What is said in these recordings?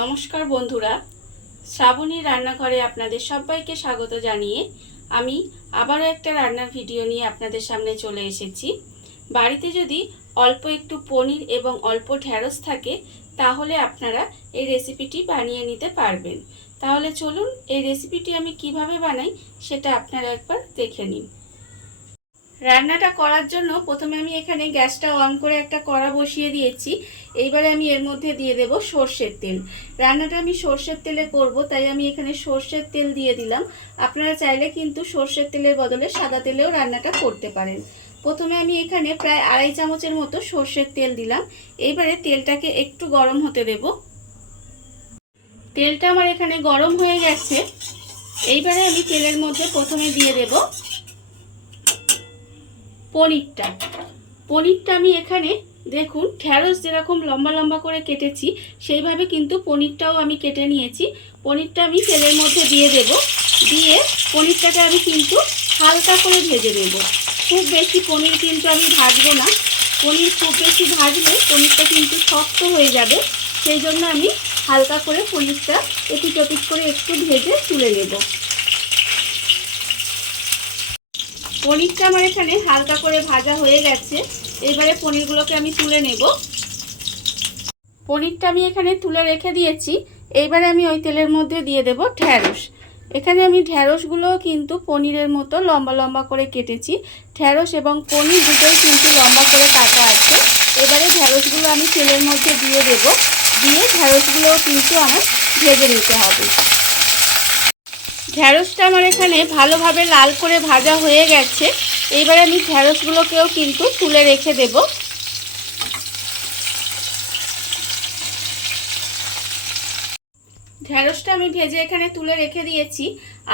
নমস্কার বন্ধুরা, শ্রাবণী রান্নাঘরে আপনাদের সবাইকে স্বাগত জানিয়ে আমি আবারও একটা রান্নার ভিডিও নিয়ে আপনাদের সামনে চলে এসেছি। বাড়িতে যদি অল্প একটু পনির এবং অল্প ঢ্যাঁড়স থাকে, তাহলে আপনারা এই রেসিপিটি বানিয়ে নিতে পারবেন। তাহলে চলুন, এই রেসিপিটি আমি কীভাবে বানাই, সেটা আপনারা একবার দেখে নিন। রান্নাটা করার জন্য প্রথমে আমি এখানে গ্যাসটা অন করে একটা কড়া বসিয়ে দিয়েছি। এইবারে আমি এর মধ্যে দিয়ে দেব সর্ষের তেল। রান্নাটা আমি সর্ষের তেলে করব, তাই আমি এখানে সর্ষের তেল দিয়ে দিলাম। আপনারা চাইলে কিন্তু সর্ষের তেলের বদলে সাদা তেলেও রান্নাটা করতে পারেন। প্রথমে আমি এখানে প্রায় আড়াই চামচের মতো সর্ষের তেল দিলাম। এইবারে তেলটাকে একটু গরম হতে দেব। তেলটা আমার এখানে গরম হয়ে গেছে। এইবারে আমি তেলের মধ্যে প্রথমে দিয়ে দেব পনিরটা। পনিরটা আমি এখানে, দেখুন ঢ্যাঁড়স যেরকম লম্বা লম্বা করে কেটেছি, সেইভাবে কিন্তু পনিরটাও আমি কেটে নিয়েছি। পনিরটা আমি তেলের মধ্যে দিয়ে দেব। দিয়ে পনিরটাকে আমি কিন্তু হালকা করে ভেজে দেব খুব বেশি পনির কিন্তু আমি ভাজবো না। পনির খুব বেশি ভাজলে পনিরটা কিন্তু শক্ত হয়ে যাবে। সেই জন্য আমি হালকা করে পনিরটা এপিট ওপিট করে একটু ভেজে তুলে নেব। পনিরটা আমার এখানে হালকা করে ভাজা হয়ে গেছে। এবারে পনিরগুলোকে আমি তুলে নেব। পনিরটা আমি এখানে তুলে রেখে দিয়েছি। এইবারে আমি ওই তেলের মধ্যে দিয়ে দেব ঢ্যাঁড়স। এখানে আমি ঢ্যাঁড়সগুলো কিন্তু পনিরের মতো লম্বা লম্বা করে কেটেছি। ঢ্যাঁড়স এবং পনির দুটোই কিন্তু লম্বা করে কাটা আছে। এবারে ঢ্যাঁড়সগুলো আমি তেলের মধ্যে দিয়ে দেব। দিয়ে ঢ্যাঁড়সগুলোও কিন্তু আমার ভেজে নিতে হবে। ঢ্যাঁড়সটা আমার এখানে ভালোভাবে লাল করে ভাজা হয়ে গেছে। এইবারে আমি ঢ্যাঁড়সগুলোকেও কিন্তু তুলে রেখে দেব। ঢ্যাঁড়সটা আমি ভেজে এখানে তুলে রেখে দিয়েছি।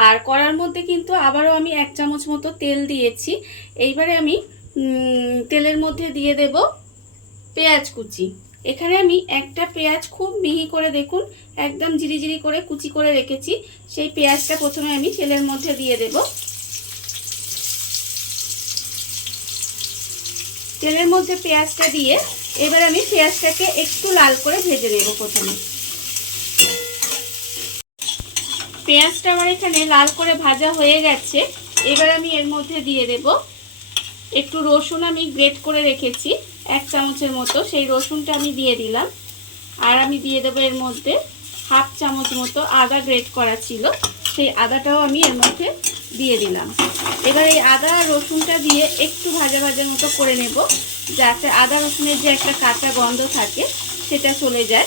আর কড়ার মধ্যে কিন্তু আবারও আমি এক চামচ মতো তেল দিয়েছি। এইবারে আমি তেলের মধ্যে দিয়ে দেব পেঁয়াজ কুচি। এখানে আমি একটা পেঁয়াজ খুব মিহি করে দেখুন, একদম ঝিরিঝিরি করে কুচি করে রেখেছি। সেই পেঁয়াজটা প্রথমে আমি তেলের মধ্যে দিয়ে দেব। তেলের মধ্যে পেঁয়াজটা দিয়ে এবার আমি পেঁয়াজটাকে একটু লাল করে ভেজে নেব প্রথমে। পেঁয়াজটা আমার এখানে লাল করে ভাজা হয়ে গেছে। এবার আমি এর মধ্যে দিয়ে দেব একটু রসুন আমি গ্রেট করে রেখেছি, এক চামচের মতো। সেই রসুনটা আমি দিয়ে দিলাম। আর আমি দিয়ে দেবো এর মধ্যে হাফ চামচ মতো আদা গ্রেট করা ছিল। সেই আদাটাও আমি এর মধ্যে দিয়ে দিলাম। এবার এই আদা রসুনটা দিয়ে একটু ভাজা ভাজার মতো করে নেব, যাতে আদা রসুনের যে একটা কাঁচা গন্ধ থাকে, সেটা চলে যায়।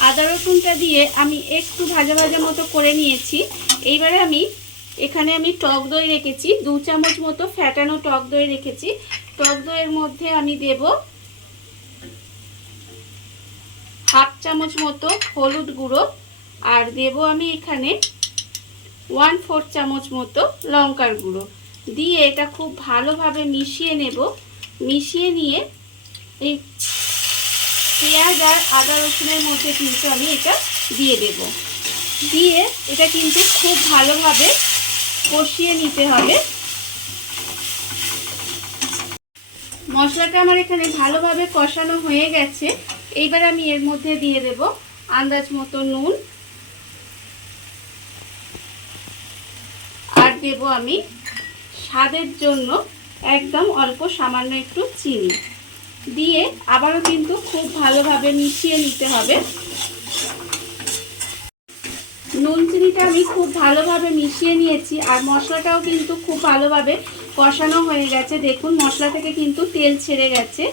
আদা রসুনটা দিয়ে আমি একটু ভাজা ভাজা মতো করে নিয়েছি। এইবারে আমি এখানে আমি টক দই রেখেছি, দু চামচ মতো ফ্যাটানো টক দই রেখেছি। টক দইয়ের মধ্যে আমি দেব হাফ চামচ মতো হলুদ গুঁড়ো, আর দেব আমি এখানে ওয়ান ফোর চামচ মতো লঙ্কার গুঁড়ো। দিয়ে এটা খুব ভালোভাবে মিশিয়ে নেব। মিশিয়ে নিয়ে এই পেঁয়াজ আর আদা রসুনের মধ্যে কিন্তু আমি এটা দিয়ে দেব। দিয়ে এটা কিন্তু খুব ভালোভাবে কষিয়ে নিতে হবে। মশলাটা আমার এখানে ভালোভাবে কষানো হয়ে গেছে। এইবার আমি এর মধ্যে দিয়ে দেব আন্দাজ মতো নুন। আর দেব আমি স্বাদের জন্য একদম অল্প সামান্য একটু চিনি। দিয়ে আবারও কিন্তু খুব ভালোভাবে মিশিয়ে নিতে হবে। নুন চিনিটা আমি খুব ভালোভাবে মিশিয়ে নিয়েছি, আর মশলাটাও কিন্তু খুব ভালোভাবে কষানো হয়ে গেছে। দেখুন, মশলা থেকে কিন্তু তেল ছেড়ে গেছে।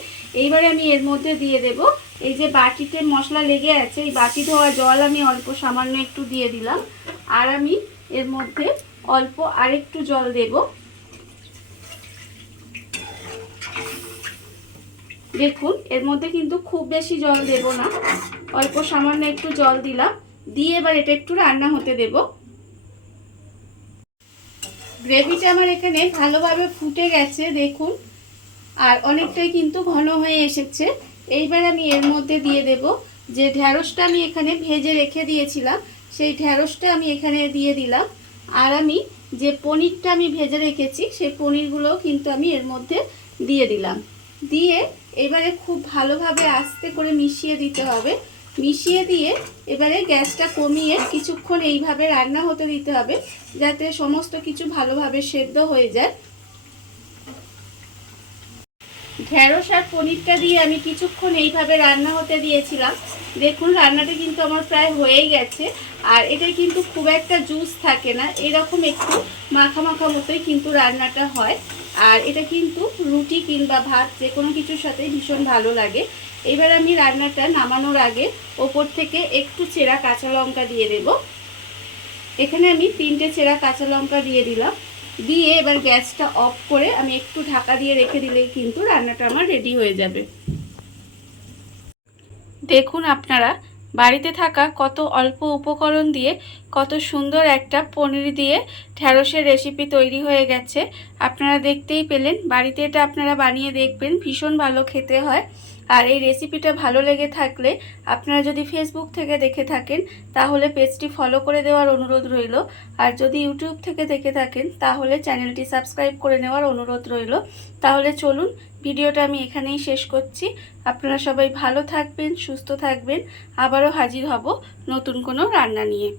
এইবারে আমি এর মধ্যে দিয়ে দেব। এই যে বাটিতে মশলা লেগে আছে, এই বাটি ধোয়া জল আমি অল্প সামান্য একটু দিয়ে দিলাম। আর আমি এর মধ্যে অল্প আরেকটু জল দেব। দেখুন, এর মধ্যে কিন্তু খুব বেশি জল দেব না। অল্প সামান্য একটু জল দিলাম। দিয়ে এবার এটা একটু রান্না হতে দেব। গ্রেভিটা আমার এখানে ভালোভাবে ফুটে গেছে, দেখুন। আর অনেকটাই কিন্তু ঘন হয়ে এসেছে। এইবার আমি এর মধ্যে দিয়ে দেব যে ঢ্যাঁড়সটা আমি এখানে ভেজে রেখে দিয়েছিলাম, সেই ঢ্যাঁড়সটা আমি এখানে দিয়ে দিলাম। আর আমি যে পনিরটা আমি ভেজে রেখেছি, সেই পনিরগুলোও কিন্তু আমি এর মধ্যে দিয়ে দিলাম। দিয়ে এবারে খুব ভালোভাবে আস্তে করে মিশিয়ে দিতে হবে। মিশিয়ে দিয়ে এবারে গ্যাসটা কমিয়ে কিছুক্ষণ এইভাবে রান্না হতে দিতে হবে, যাতে সমস্ত কিছু ভালোভাবে সেদ্ধ হয়ে যায়। ঢেঁড়স আর পনিরটা দিয়ে আমি কিছুক্ষণ এইভাবে রান্না হতে দিয়েছিলাম। দেখুন, রান্নাটা কিন্তু আমার প্রায় হয়েই গেছে, আর এটা কিন্তু খুব একটা জুস থাকে না, এরকম একটু মাখা মাখা মতোই কিন্তু রান্নাটা হয়। আর এটা কিন্তু রুটি কিংবা ভাত, যে কোনো কিছুর সাথে ভীষণ ভালো লাগে। এবার আমি রান্নাটা নামানোর আগে ওপর থেকে একটু চেরা কাঁচা লঙ্কা দিয়ে দেব। এখানে আমি তিনটে চেরা কাঁচা লঙ্কা দিয়ে দিলাম। দিয়ে এবার গ্যাসটা অফ করে আমি একটু ঢাকা দিয়ে রেখে দিলেই কিন্তু রান্নাটা আমার রেডি হয়ে যাবে। দেখুন আপনারা বাড়িতে থাকা কত অল্প উপকরণ দিয়ে কত সুন্দর একটা পনির দিয়ে ঢ্যাঁড়সের রেসিপি তৈরি হয়ে গেছে। আপনারা দেখতেই পেলেন, বাড়িতে এটা আপনারা বানিয়ে দেখবেন, ভীষণ ভালো খেতে হয়। আর এই রেসিপিটা ভালো লেগে থাকলে আপনারা যদি ফেসবুক থেকে দেখে থাকেন, তাহলে পেজটি ফলো করে দেওয়ার অনুরোধ রইল। আর যদি ইউটিউব থেকে দেখে থাকেন, তাহলে চ্যানেলটি সাবস্ক্রাইব করে নেওয়ার অনুরোধ রইল। তাহলে চলুন, ভিডিওটা আমি এখানেই শেষ করছি। আপনারা সবাই ভালো থাকবেন, সুস্থ থাকবেন। আবারও হাজির হব নতুন কোনো রান্না নিয়ে।